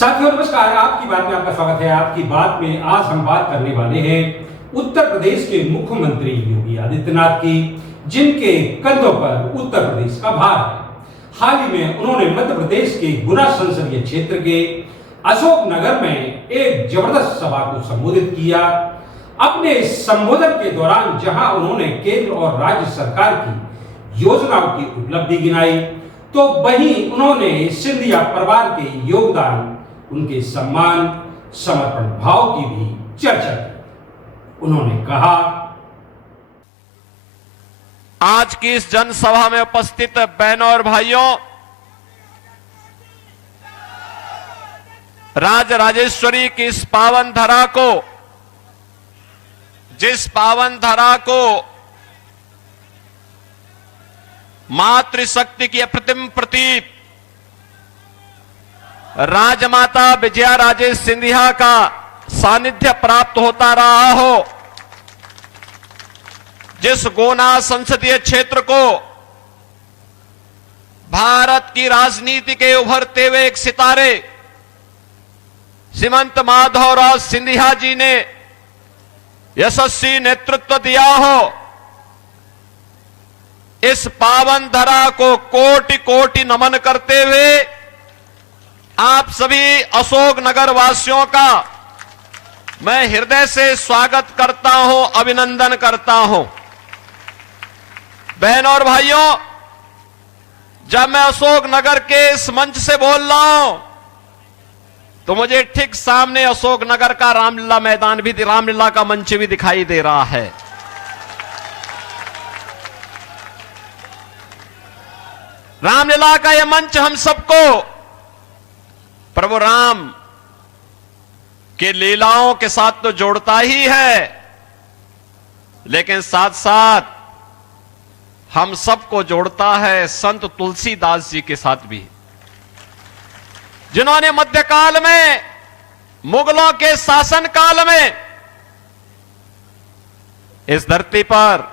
साथियों नमस्कार, आपकी बात में आपका स्वागत है। आपकी बात में आज हम बात करने वाले हैं उत्तर प्रदेश के मुख्यमंत्री योगी आदित्यनाथ की, जिनके कंधों पर उत्तर प्रदेश का भार है। हाल ही में उन्होंने मध्य प्रदेश के गुना संसदीय क्षेत्र के अशोकनगर में एक जबरदस्त सभा को संबोधित किया। अपने संबोधन के दौरान जहां उन्होंने केंद्र और राज्य सरकार की योजनाओं की उपलब्धि गिनाई, तो वहीं उन्होंने सिंधिया परिवार के योगदान, उनके सम्मान, समर्पण भाव की भी चर्चा की। उन्होंने कहा, आज की इस जनसभा में उपस्थित बहनों और भाइयों, राज राजेश्वरी की इस पावन धरा को, जिस पावन धरा को मातृशक्ति की अप्रतिम प्रतीक राजमाता विजया राजे सिंधिया का सानिध्य प्राप्त होता रहा हो, जिस गुना संसदीय क्षेत्र को भारत की राजनीति के उभरते हुए एक सितारे श्रीमंत माधवराव सिंधिया जी ने यशस्वी नेतृत्व दिया हो, इस पावन धरा को कोटि कोटि नमन करते हुए आप सभी अशोकनगर वासियों का मैं हृदय से स्वागत करता हूं, अभिनंदन करता हूं। बहनों और भाइयों, जब मैं अशोकनगर के इस मंच से बोल रहा हूं तो मुझे ठीक सामने अशोकनगर का रामलीला मैदान भी, रामलीला का मंच भी दिखाई दे रहा है। रामलीला का यह मंच हम सबको प्रभु राम के लीलाओं के साथ तो जोड़ता ही है, लेकिन साथ साथ हम सबको जोड़ता है संत तुलसीदास जी के साथ भी, जिन्होंने मध्यकाल में, मुगलों के शासन काल में इस धरती पर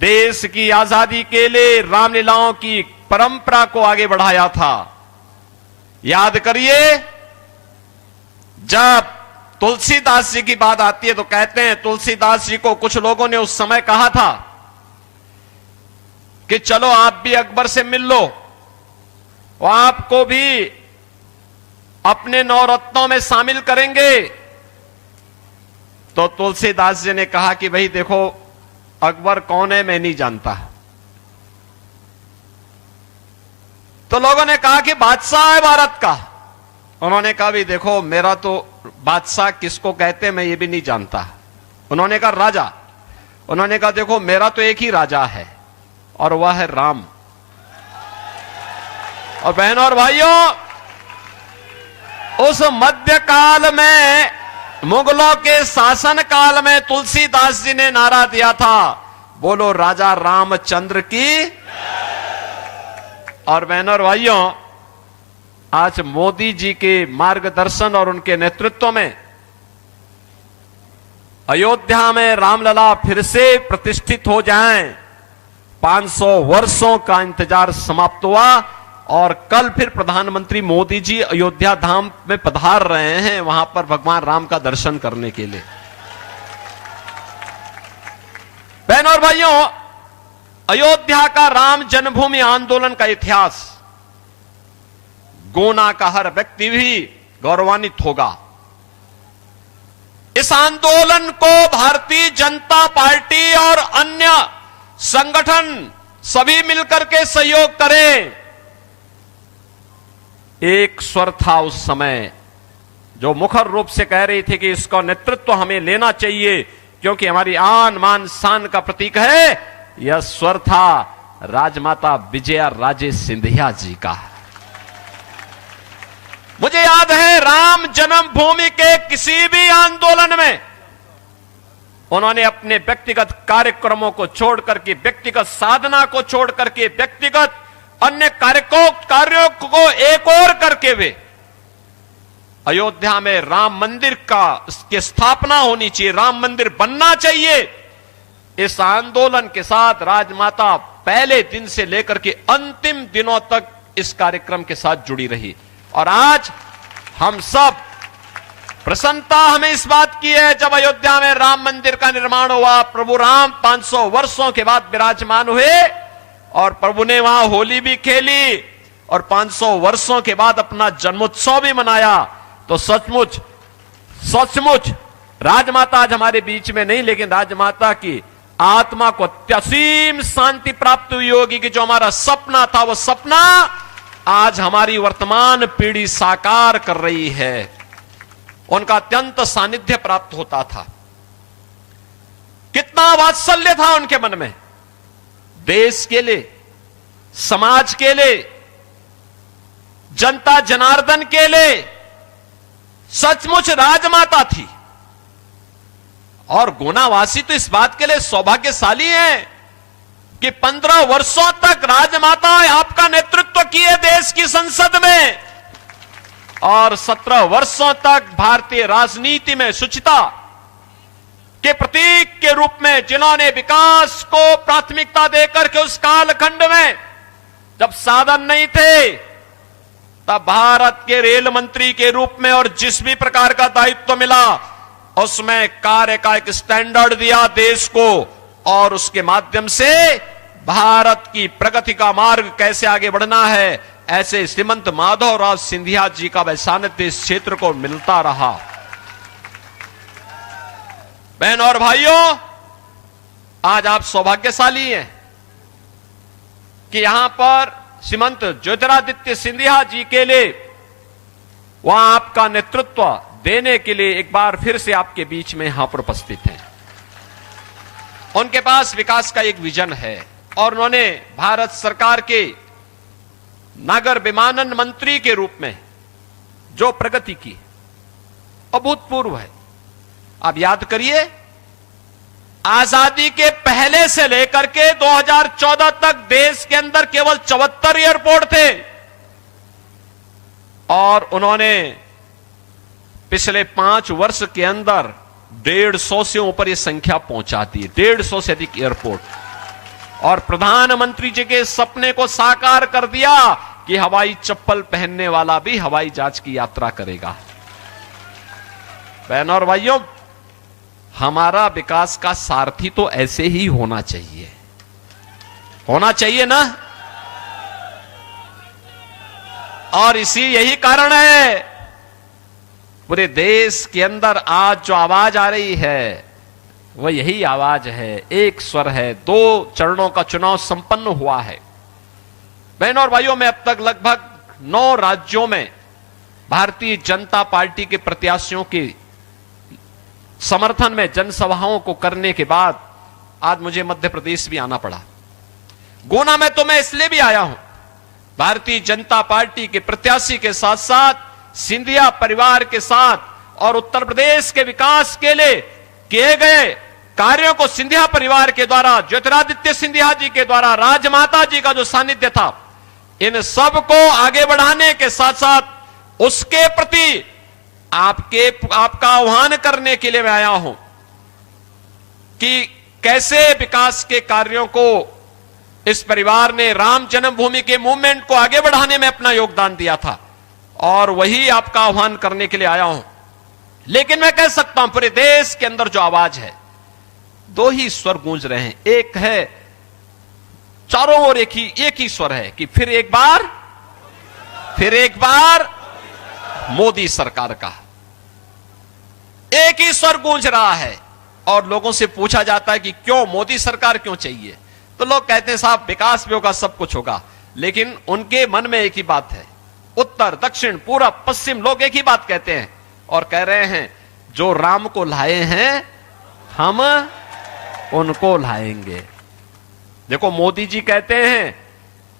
देश की आजादी के लिए रामलीलाओं की परंपरा को आगे बढ़ाया था। याद करिए, जब तुलसीदास जी की बात आती है तो कहते हैं तुलसीदास जी को कुछ लोगों ने उस समय कहा था कि चलो आप भी अकबर से मिल लो, वो आपको भी अपने नवरत्नों में शामिल करेंगे। तो तुलसीदास जी ने कहा कि भाई देखो, अकबर कौन है मैं नहीं जानता। तो लोगों ने कहा कि बादशाह है भारत का। उन्होंने कहा भी देखो, मेरा तो बादशाह किसको कहते हैं मैं ये भी नहीं जानता। उन्होंने कहा राजा। उन्होंने कहा देखो, मेरा तो एक ही राजा है और वह है राम। और बहनों और भाइयों, उस मध्यकाल में, मुगलों के शासन काल में तुलसीदास जी ने नारा दिया था, बोलो राजा रामचंद्र की। और बहनों और भाइयों, आज मोदी जी के मार्गदर्शन और उनके नेतृत्व में अयोध्या में रामलला फिर से प्रतिष्ठित हो जाएं। 500 वर्षों का इंतजार समाप्त हुआ और कल फिर प्रधानमंत्री मोदी जी अयोध्या धाम में पधार रहे हैं, वहां पर भगवान राम का दर्शन करने के लिए। बहनों और भाइयों, अयोध्या का राम जन्मभूमि आंदोलन का इतिहास गोना का हर व्यक्ति भी गौरवान्वित होगा। इस आंदोलन को भारतीय जनता पार्टी और अन्य संगठन सभी मिलकर के सहयोग करें। एक स्वर था उस समय जो मुखर रूप से कह रही थी कि इसका नेतृत्व हमें लेना चाहिए, क्योंकि हमारी आन मान शान का प्रतीक है। यह स्वर था राजमाता विजया राजे सिंधिया जी का। मुझे याद है, राम जन्मभूमि के किसी भी आंदोलन में उन्होंने अपने व्यक्तिगत कार्यक्रमों को छोड़ करके, व्यक्तिगत साधना को छोड़ करके, व्यक्तिगत अन्य कार्यों को एक और करके वे अयोध्या में राम मंदिर की स्थापना होनी चाहिए, राम मंदिर बनना चाहिए, इस आंदोलन के साथ राजमाता पहले दिन से लेकर के अंतिम दिनों तक इस कार्यक्रम के साथ जुड़ी रही। और आज हम सब प्रसन्नता हमें इस बात की है, जब अयोध्या में राम मंदिर का निर्माण हुआ, प्रभु राम 500 वर्षों के बाद विराजमान हुए और प्रभु ने वहां होली भी खेली और 500 वर्षों के बाद अपना जन्मोत्सव भी मनाया। तो सचमुच सचमुच राजमाता आज हमारे बीच में नहीं, लेकिन राजमाता की आत्मा को असीम शांति प्राप्त हुई होगी कि जो हमारा सपना था वो सपना आज हमारी वर्तमान पीढ़ी साकार कर रही है। उनका अत्यंत सानिध्य प्राप्त होता था। कितना वात्सल्य था उनके मन में, देश के लिए, समाज के लिए, जनता जनार्दन के लिए। सचमुच राजमाता थी। और गुनावासी तो इस बात के लिए सौभाग्यशाली हैं कि 15 वर्षों तक राजमाता आपका नेतृत्व किए देश की संसद में और 17 वर्षों तक भारतीय राजनीति में शुचिता के प्रतीक के रूप में जिन्होंने विकास को प्राथमिकता देकर के उस कालखंड में जब साधन नहीं थे तब भारत के रेल मंत्री के रूप में और जिस भी प्रकार का दायित्व मिला उसमें कार्य का एक स्टैंडर्ड दिया देश को और उसके माध्यम से भारत की प्रगति का मार्ग कैसे आगे बढ़ना है, ऐसे श्रीमंत माधवराव सिंधिया जी का वैसानिध्य इस क्षेत्र को मिलता रहा। बहन और भाइयों, आज आप सौभाग्यशाली हैं कि यहां पर श्रीमंत ज्योतिरादित्य सिंधिया जी के लिए वहां आपका नेतृत्व देने के लिए एक बार फिर से आपके बीच में यहां पर उपस्थित हैं। उनके पास विकास का एक विजन है और उन्होंने भारत सरकार के नागर विमानन मंत्री के रूप में जो प्रगति की अभूतपूर्व है। आप याद करिए, आजादी के पहले से लेकर के 2014 तक देश के अंदर केवल 74 एयरपोर्ट थे और उन्होंने पिछले 5 वर्ष के अंदर 150 से ऊपर ये संख्या पहुंचा दी, 150 से अधिक एयरपोर्ट। और प्रधानमंत्री जी के सपने को साकार कर दिया कि हवाई चप्पल पहनने वाला भी हवाई जहाज की यात्रा करेगा। बहनों और भाइयों, हमारा विकास का सारथी तो ऐसे ही होना चाहिए, होना चाहिए ना। और यही कारण है पूरे देश के अंदर आज जो आवाज आ रही है वह यही आवाज है, एक स्वर है। 2 चरणों का चुनाव संपन्न हुआ है। बहनों और भाइयों, मैं अब तक लगभग 9 राज्यों में भारतीय जनता पार्टी के प्रत्याशियों के समर्थन में जनसभाओं को करने के बाद आज मुझे मध्य प्रदेश भी आना पड़ा। गुना में तो मैं इसलिए भी आया हूं, भारतीय जनता पार्टी के प्रत्याशी के साथ साथ सिंधिया परिवार के साथ और उत्तर प्रदेश के विकास के लिए किए गए कार्यों को सिंधिया परिवार के द्वारा, ज्योतिरादित्य सिंधिया जी के द्वारा, राजमाता जी का जो सानिध्य था, इन सब को आगे बढ़ाने के साथ साथ उसके प्रति आपका आह्वान करने के लिए मैं आया हूं कि कैसे विकास के कार्यों को इस परिवार ने राम जन्मभूमि के मूवमेंट को आगे बढ़ाने में अपना योगदान दिया था और वही आपका आह्वान करने के लिए आया हूं। लेकिन मैं कह सकता हूं पूरे देश के अंदर जो आवाज है, 2 ही स्वर गूंज रहे हैं। एक है चारों ओर एक ही स्वर है कि फिर एक बार मोदी सरकार का एक ही स्वर गूंज रहा है। और लोगों से पूछा जाता है कि क्यों मोदी सरकार क्यों चाहिए, तो लोग कहते हैं साहब विकास भी होगा, सब कुछ होगा। लेकिन उनके मन में एक ही बात है, उत्तर दक्षिण पूरब पश्चिम लोग एक ही बात कहते हैं और कह रहे हैं जो राम को लाए हैं हम उनको लाएंगे। देखो, मोदी जी कहते हैं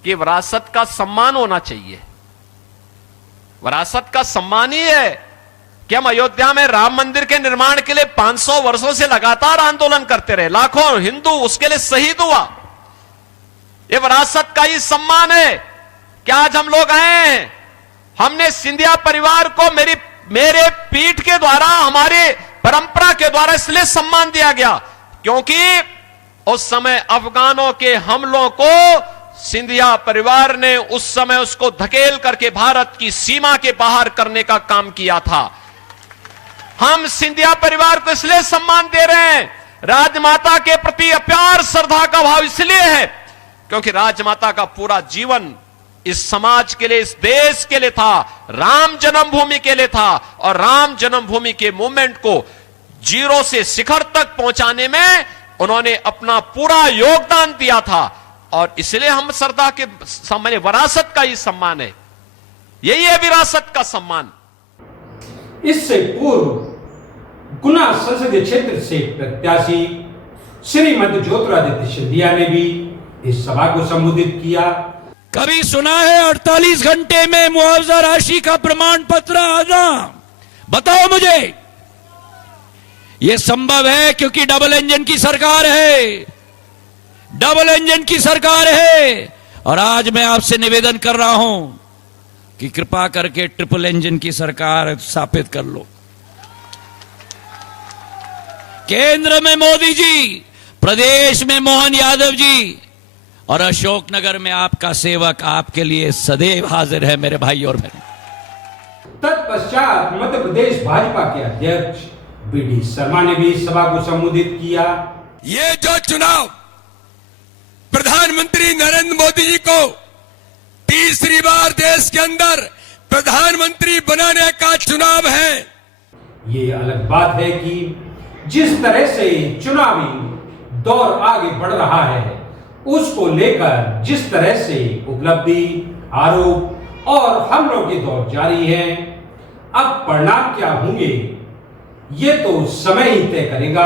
कि विरासत का सम्मान होना चाहिए। विरासत का सम्मान ही है कि हम अयोध्या में राम मंदिर के निर्माण के लिए 500 वर्षों से लगातार आंदोलन करते रहे, लाखों हिंदू उसके लिए शहीद हुआ। यह विरासत का ही सम्मान है कि आज हम लोग आए हैं, हमने सिंधिया परिवार को मेरे पीठ के द्वारा, हमारे परंपरा के द्वारा इसलिए सम्मान दिया गया क्योंकि उस समय अफगानों के हमलों को सिंधिया परिवार ने उस समय उसको धकेल करके भारत की सीमा के बाहर करने का काम किया था। हम सिंधिया परिवार को इसलिए सम्मान दे रहे हैं, राजमाता के प्रति अपार श्रद्धा का भाव इसलिए है क्योंकि राजमाता का पूरा जीवन इस समाज के लिए, इस देश के लिए था, राम जन्मभूमि के लिए था, और राम जन्मभूमि के मूवमेंट को जीरो से शिखर तक पहुंचाने में उन्होंने अपना पूरा योगदान दिया था। और इसलिए हम श्रद्धा के सम्मान, विरासत का ही सम्मान है, यही है विरासत का सम्मान। इससे पूर्व गुना संसदीय क्षेत्र से प्रत्याशी श्रीमती ज्योतिरादित्य सिंधिया ने भी इस सभा को संबोधित किया। कभी सुना है 48 घंटे में मुआवजा राशि का प्रमाण पत्र आना? बताओ मुझे। यह संभव है क्योंकि डबल इंजन की सरकार है, डबल इंजन की सरकार है। और आज मैं आपसे निवेदन कर रहा हूं कि कृपा करके ट्रिपल इंजन की सरकार स्थापित कर लो। केंद्र में मोदी जी, प्रदेश में मोहन यादव जी, और अशोकनगर में आपका सेवक आपके लिए सदैव हाजिर है मेरे भाई और बहन। तत्पश्चात मध्य प्रदेश भाजपा के अध्यक्ष बीडी शर्मा ने भी सभा को संबोधित किया। ये जो चुनाव प्रधानमंत्री नरेंद्र मोदी जी को तीसरी बार देश के अंदर प्रधानमंत्री बनाने का चुनाव है। ये अलग बात है कि जिस तरह से चुनावी दौर आगे बढ़ रहा है, उसको लेकर जिस तरह से उपलब्धि, आरोप और हमलों के दौर जारी है, अब परिणाम क्या होंगे ये तो समय ही तय करेगा।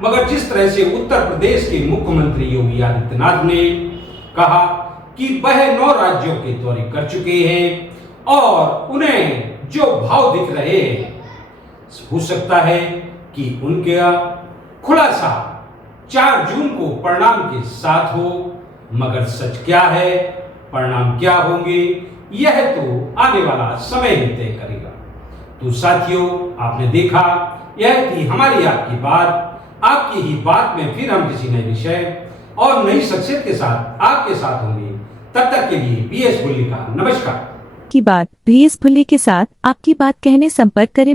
मगर जिस तरह से उत्तर प्रदेश के मुख्यमंत्री योगी आदित्यनाथ ने कहा कि वह 9 राज्यों के दौरे कर चुके हैं और उन्हें जो भाव दिख रहे हैं, हो सकता है कि उनका खुलासा 4 जून को परिणाम के साथ हो। मगर सच क्या है, परिणाम क्या होंगे, यह तो आने वाला समय ही तय करेगा। तो साथियों, आपने देखा, यह थी हमारी आपकी बात। आपकी ही बात में फिर हम किसी नए विषय और नई शख्सियत के साथ आपके साथ होंगे। तब तक के लिए बीएस भुल्ली का नमस्कार। की बात बीएस भुल्ली के साथ आपकी बात कहने संपर्क करें।